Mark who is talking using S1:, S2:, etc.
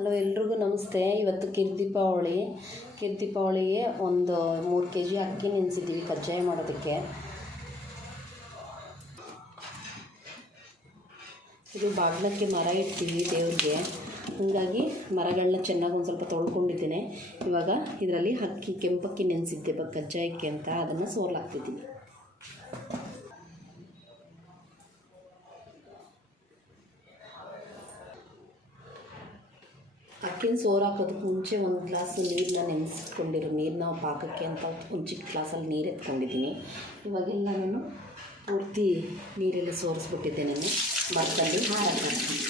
S1: Hello, ಎಲ್ರಿಗೂ ನಮಸ್ತೆ. ಇವತ್ತು ಕಿರ್ದೀಪಾವಳಿ ಕಿರ್ದೀಪಾವಳಿಗೆ ಒಂದು ಮೂರು ಕೆ ಜಿ ಅಕ್ಕಿ ನೆನೆಸಿದ್ದೀವಿ ಕಜ್ಜಾಯ ಮಾಡೋದಕ್ಕೆ. ಇದು ಬಾಗ್ಲಕ್ಕೆ ಮರ ಇಡ್ತೀವಿ ದೇವ್ರಿಗೆ. ಹಾಗಾಗಿ ಮರಗಳನ್ನ ಚೆನ್ನಾಗಿ ಒಂದು ಸ್ವಲ್ಪ ತೊಳ್ಕೊಂಡಿದ್ದೇನೆ. ಇವಾಗ ಇದರಲ್ಲಿ ಅಕ್ಕಿ ಕೆಂಪಕ್ಕಿ ನೆನೆಸಿದ್ದೆ ಕಜ್ಜಾಯಕ್ಕೆ ಅಂತ. ಅದನ್ನು ಸೋಲಾಕ್ತಿದ್ದೀನಿ ಅಕ್ಕಿನ ಸೋರು ಮುಂಚೆ ಒಂದು ಗ್ಲಾಸ್ ನೀರನ್ನ ನೆನೆಸ್ಕೊಂಡಿರೋ. ನೀರನ್ನ ಪಾಕಕ್ಕೆ ಅಂತ ಒಂದು ಚಿಕ್ಕ ಗ್ಲಾಸಲ್ಲಿ ನೀರು ಎತ್ಕೊಂಡಿದ್ದೀನಿ. ಇವಾಗೆಲ್ಲ ನಾನು ಪೂರ್ತಿ ನೀರೆಲ್ಲ ಸೋರಿಸ್ಬಿಟ್ಟಿದ್ದೆ ನಾನು ಮರದಲ್ಲಿ ಹಾರಾಕ್ತೀನಿ